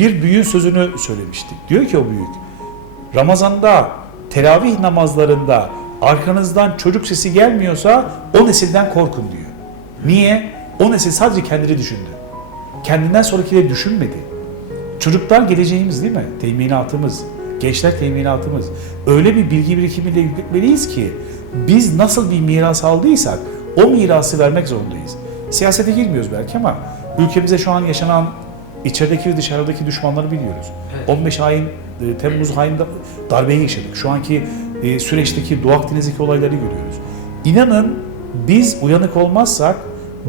bir büyüğün sözünü söylemiştik. Diyor ki o büyük, Ramazan'da teravih namazlarında arkanızdan çocuk sesi gelmiyorsa o nesilden korkun diyor. Niye? O nesil sadece kendini düşündü. Kendinden sonrakileri düşünmedi. Çocuklar geleceğimiz değil mi? Teminatımız. Gençler teminatımız. Öyle bir bilgi birikimiyle yükletmeliyiz ki biz nasıl bir miras aldıysak o mirası vermek zorundayız. Siyasete girmiyoruz belki ama ülkemize şu an yaşanan içerideki ve dışarıdaki düşmanları biliyoruz. 15 hain, e, Temmuz hain da- darbeyi yaşadık. Şu anki e, süreçteki Doğu Akdeniz'deki olayları görüyoruz. İnanın biz uyanık olmazsak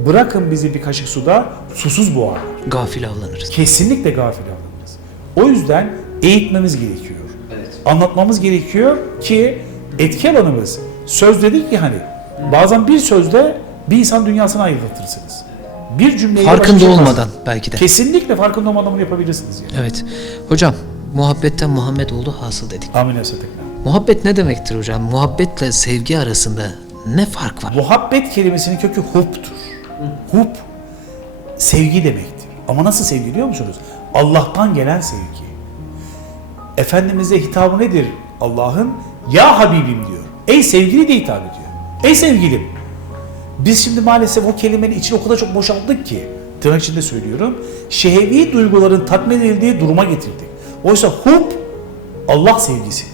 bırakın bizi bir kaşık suda susuz boğarlar Gafil avlanırız. kesinlikle gafil alınırız. O yüzden eğitmemiz gerekiyor. Anlatmamız gerekiyor ki etki alanımız. Söz dedik ya hani bazen bir sözle bir insan dünyasını aydınlatırsınız. Bir cümleyle Farkında olmadan belki de. Kesinlikle farkında olmadan bunu yapabilirsiniz yani. Evet. Hocam muhabbetten Muhammed oldu hasıl dedik. Amin esetekler. Muhabbet ne demektir hocam? Muhabbetle sevgi arasında ne fark var? Muhabbet kelimesinin kökü huptur. Hup sevgi demektir. Ama nasıl sevgi biliyor musunuz? Allah'tan gelen sevgi. Efendimiz'e hitabı nedir Allah'ın? Ya Habibim diyor. Ey sevgili de hitap ediyor. Ey sevgilim. Biz şimdi maalesef o kelimenin içine o kadar çok boşalttık ki, tırnak içinde söylüyorum, şehevi duyguların tatmin edildiği duruma getirdik. Oysa hub Allah sevgisidir.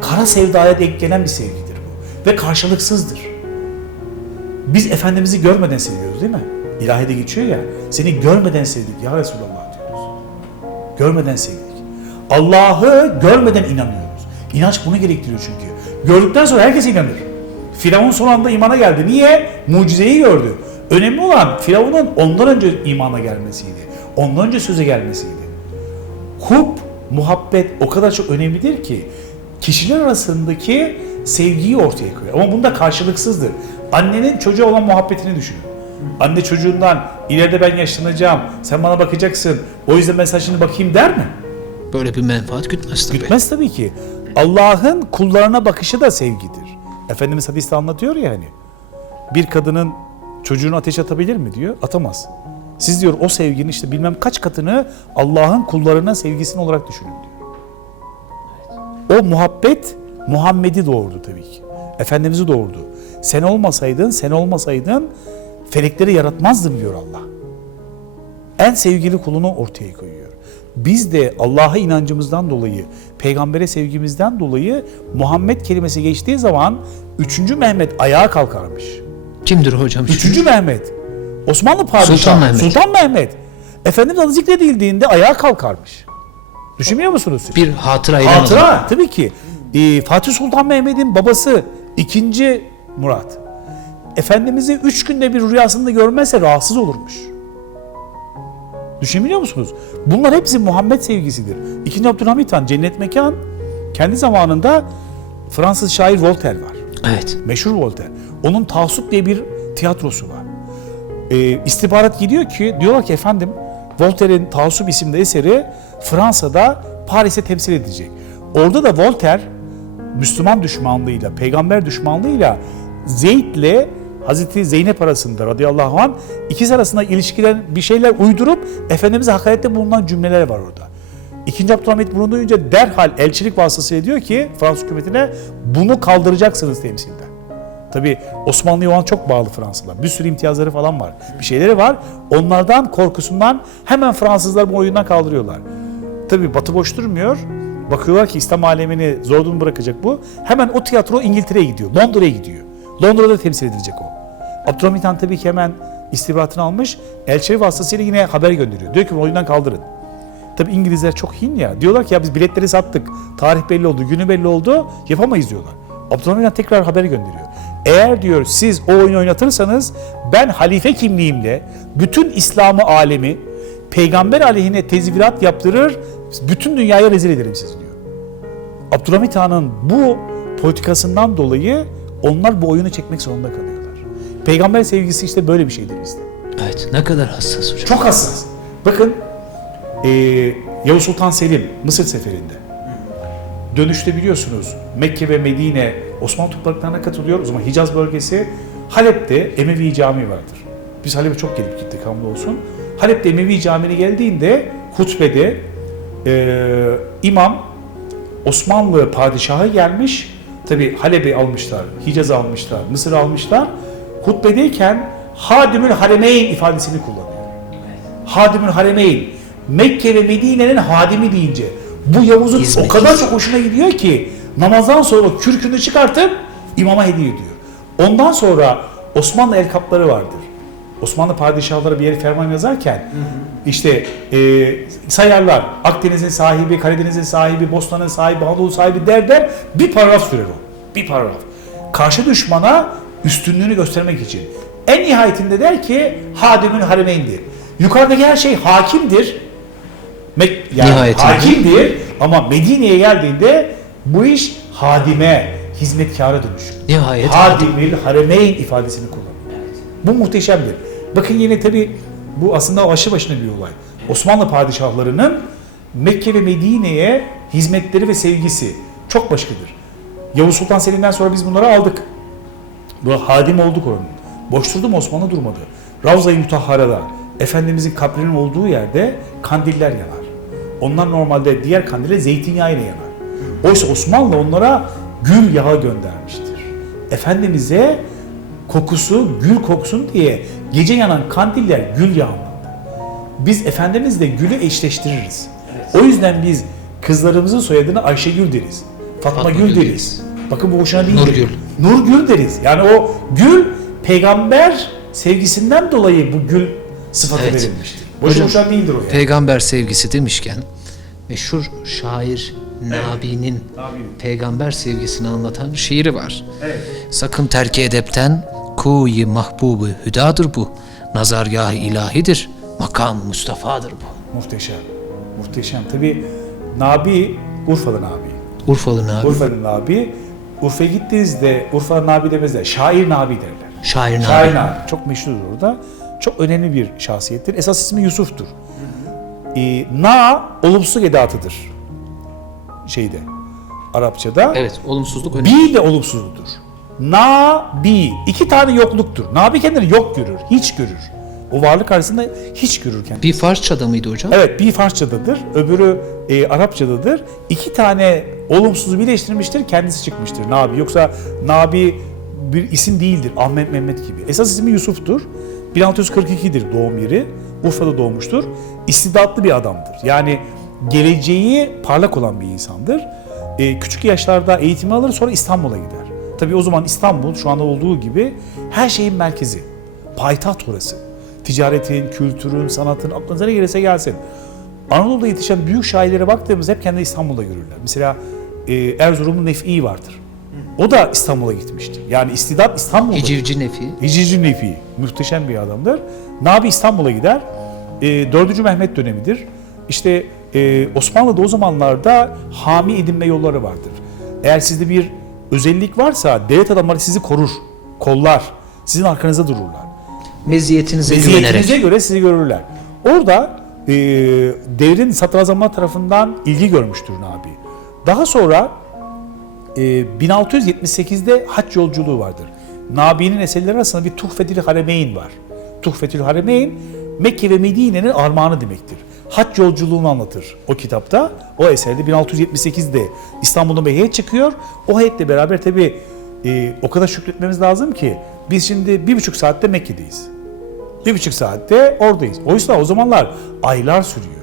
Kara sevdaya denk gelen bir sevgidir bu. Ve karşılıksızdır. Biz Efendimiz'i görmeden seviyoruz değil mi? İlahide geçiyor ya, seni görmeden sevdik ya Resulallah diyoruz. Görmeden sevdik. Allah'ı görmeden inanıyoruz. İnanç bunu gerektiriyor çünkü. Gördükten sonra herkes inanır. Firavun son anda imana geldi. Niye? Mucizeyi gördü. Önemli olan Firavun'un ondan önce imana gelmesiydi. Ondan önce söze gelmesiydi. Hub, muhabbet o kadar çok önemlidir ki kişiler arasındaki sevgiyi ortaya koyuyor. Ama bunda karşılıksızdır. Annenin çocuğa olan muhabbetini düşünün. Anne çocuğundan ileride ben yaşlanacağım, sen bana bakacaksın, o yüzden ben şimdi bakayım der mi? Böyle bir menfaat gütmez tabii. Gütmez tabii ki. Allah'ın kullarına bakışı da sevgidir. Efendimiz hadiste anlatıyor ya hani. Bir kadının çocuğunu ateşe atabilir mi diyor. Atamaz. Siz diyor o sevginin işte bilmem kaç katını Allah'ın kullarına sevgisini olarak düşünün diyor. O muhabbet Muhammed'i doğurdu tabii ki. Efendimiz'i doğurdu. Sen olmasaydın, sen olmasaydın felekleri yaratmazdım diyor Allah. En sevgili kulunu ortaya koyuyor. Biz de Allah'a inancımızdan dolayı, peygambere sevgimizden dolayı Muhammed kelimesi geçtiği zaman 3. Mehmet ayağa kalkarmış. Kimdir hocam? 3. Mehmet. Osmanlı padişahı. Sultan Mehmet. Sultan Mehmet. Efendimiz adı zikredildiğinde ayağa kalkarmış. Düşünmüyor musunuz siz? Bir hatıra. Hatıra tabii ki. Ee, Fatih Sultan Mehmet'in babası 2. Murat. Efendimiz'i üç günde bir rüyasında görmezse rahatsız olurmuş. Düşünebiliyor musunuz? Bunlar hepsi Muhammed sevgisidir. İkinci Abdülhamit Han cennet mekan kendi zamanında Fransız şair Voltaire var. Evet. Meşhur Voltaire. Onun Tavsup diye bir tiyatrosu var. Ee, istihbarat gidiyor ki diyorlar ki efendim Voltaire'in Tavsup isimli eseri Fransa'da Paris'e temsil edecek. Orada da Voltaire Müslüman düşmanlığıyla, peygamber düşmanlığıyla Zeyd'le Hazreti Zeynep arasında radıyallahu anh ikisi arasında ilişkiler bir şeyler uydurup Efendimiz'e hakarette bulunan cümleler var orada. İkinci Abdülhamit bunu duyunca derhal elçilik vasıtasıyla diyor ki Fransız hükümetine bunu kaldıracaksınız temsilden. Tabi Osmanlı'ya o an çok bağlı Fransızlar. Bir sürü imtiyazları falan var. Bir şeyleri var. Onlardan korkusundan hemen Fransızlar bu oyundan kaldırıyorlar. Tabi Batı boş durmuyor. Bakıyorlar ki İslam alemini zor bırakacak bu. Hemen o tiyatro İngiltere'ye gidiyor. Londra'ya gidiyor. Londra'da temsil edilecek o. Abdülhamit Han tabii ki hemen istihbaratını almış. Elçi vasıtasıyla yine haber gönderiyor. Diyor ki oyundan kaldırın. Tabii İngilizler çok hin ya. Diyorlar ki ya biz biletleri sattık. Tarih belli oldu, günü belli oldu. Yapamayız diyorlar. Abdülhamit Han tekrar haber gönderiyor. Eğer diyor siz o oyunu oynatırsanız ben halife kimliğimle bütün İslam'ı alemi peygamber aleyhine tezvirat yaptırır, bütün dünyaya rezil ederim siz diyor. Abdülhamit Han'ın bu politikasından dolayı onlar bu oyunu çekmek zorunda kalıyorlar. Peygamber sevgisi işte böyle bir şeydir bizde. Evet. Ne kadar hassas hocam. Çok hassas. Bakın eee Yavuz Sultan Selim Mısır seferinde. Dönüşte biliyorsunuz Mekke ve Medine Osmanlı topraklarına katılıyor. O zaman Hicaz bölgesi Halep'te Emevi Camii vardır. Biz Halep'e çok gelip gittik hamdolsun. Halep'te Emevi Camii'ne geldiğinde hutbede e, imam Osmanlı padişahı gelmiş. Tabi Halep'i almışlar, Hicaz'ı almışlar, Mısır'ı almışlar. Hutbedeyken Hadimül Haremeyn ifadesini kullanıyor. Hadimül Haremeyn. Mekke ve Medine'nin hadimi deyince bu Yavuz'un o kadar çok hoşuna gidiyor ki namazdan sonra kürkünü çıkartıp imama hediye ediyor. Ondan sonra Osmanlı el kapları vardır. Osmanlı padişahları bir yere ferman yazarken işte e, sayarlar Akdeniz'in sahibi, Karadeniz'in sahibi, Bosna'nın sahibi, Anadolu sahibi der der bir paragraf sürer o. Bir paragraf. Karşı düşmana üstünlüğünü göstermek için. En nihayetinde der ki Hadimün Haremeyn'dir. Yukarıdaki her şey hakimdir. Mek- yani Nihayetinde. hakimdir ama Medine'ye geldiğinde bu iş hadime, hizmetkara dönüşür. Nihayet Hadimil Haremeyn ifadesini kullanıyor. Bu muhteşemdir. Bakın yine tabi bu aslında başlı başına bir olay. Osmanlı padişahlarının Mekke ve Medine'ye hizmetleri ve sevgisi çok başkadır. Yavuz Sultan Selim'den sonra biz bunları aldık. Bu hadim olduk onun. Boş durdu Osmanlı durmadı. Ravza-i Mutahhara'da Efendimizin kabrinin olduğu yerde kandiller yanar. Onlar normalde diğer kandile zeytinyağı ile yanar. Oysa Osmanlı onlara gül yağı göndermiştir. Efendimiz'e kokusu, gül koksun diye gece yanan kandiller gül yağındandır. Biz Efendimizle gülü eşleştiririz. O yüzden biz kızlarımızın soyadını Ayşegül deriz. Fatma, Fatma Gül Gül deriz. deriz. Bakın bu hoşuna değil. Nurgül. Nurgül deriz. Yani o gül peygamber sevgisinden dolayı bu gül sıfatı Evet. verilmiştir. Boşu Hocam, boşuna değildir o yani. Peygamber sevgisi demişken meşhur şair Nabi'nin peygamber sevgisini anlatan şiiri var. Evet. Sakın terki edepten kuyi mahbubu hüdadır bu. Nazargah ilahidir. Makam Mustafa'dır bu. Muhteşem. Muhteşem. Tabi Nabi, Urfa'da Nabi. Urfalı Nabi. Urfa'nın Nabi. Urfa'ya gittiğinizde Urfa'nın Nabi demezler. Şair Nabi derler. Şair Nabi. Şair Nabi. Çok meşhurdur orada. Çok önemli bir şahsiyettir. Esas ismi Yusuf'tur. Ee, na olumsuz edatıdır. Şeyde. Arapçada. Evet, olumsuzluk önemli. Bi de olumsuzludur. Na, bi. iki tane yokluktur. Nabi kendini yok görür, hiç görür. O varlık karşısında hiç görür kendini. Bir Farsçada mıydı hocam? Evet, bir Farsçadadır, öbürü e, Arapçadadır. İki tane olumsuzu birleştirmiştir, kendisi çıkmıştır Nabi. Yoksa Nabi bir isim değildir, Ahmet Mehmet gibi. Esas ismi Yusuf'tur. 1642'dir doğum yeri. Urfa'da doğmuştur. İstidatlı bir adamdır. Yani geleceği parlak olan bir insandır. E, küçük yaşlarda eğitimi alır sonra İstanbul'a gider. Tabii o zaman İstanbul şu anda olduğu gibi her şeyin merkezi. Payitaht orası. Ticaretin, kültürün, sanatın aklınıza ne gelirse gelsin. Anadolu'da yetişen büyük şairlere baktığımızda hep kendini İstanbul'da görürler. Mesela e, Erzurumlu Nef'i vardır. O da İstanbul'a gitmiştir. Yani istidat İstanbul'da. Hicivci Nefi. Hicivci Nefi. Muhteşem bir adamdır. Nabi İstanbul'a gider. E, 4. Mehmet dönemidir. İşte e, Osmanlı'da o zamanlarda hami edinme yolları vardır. Eğer sizde bir özellik varsa devlet adamları sizi korur, kollar, sizin arkanızda dururlar. Meziyetinize Meziyetinize güvenerek. göre sizi görürler. Orada e, devrin sadrazamlar tarafından ilgi görmüştür Nabi. Daha sonra e, 1678'de hac yolculuğu vardır. Nabi'nin eserleri arasında bir Tuhfetül Haremeyn var. Tuhfetül Haremeyn Mekke ve Medine'nin armağanı demektir. Hac yolculuğunu anlatır o kitapta. O eserde 1678'de İstanbul'dan bir çıkıyor. O heyetle beraber tabi o kadar şükretmemiz lazım ki biz şimdi bir buçuk saatte Mekke'deyiz. Bir buçuk saatte oradayız. Oysa o zamanlar aylar sürüyor.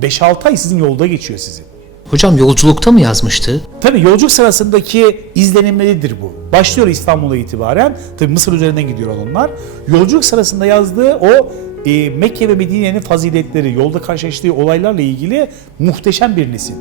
5-6 ay sizin yolda geçiyor sizin. Hocam yolculukta mı yazmıştı? Tabii yolculuk sırasındaki izlenimleridir bu. Başlıyor İstanbul'a itibaren. Tabii Mısır üzerinden gidiyor onlar. Yolculuk sırasında yazdığı o e, Mekke ve Medine'nin faziletleri, yolda karşılaştığı olaylarla ilgili muhteşem bir nesil.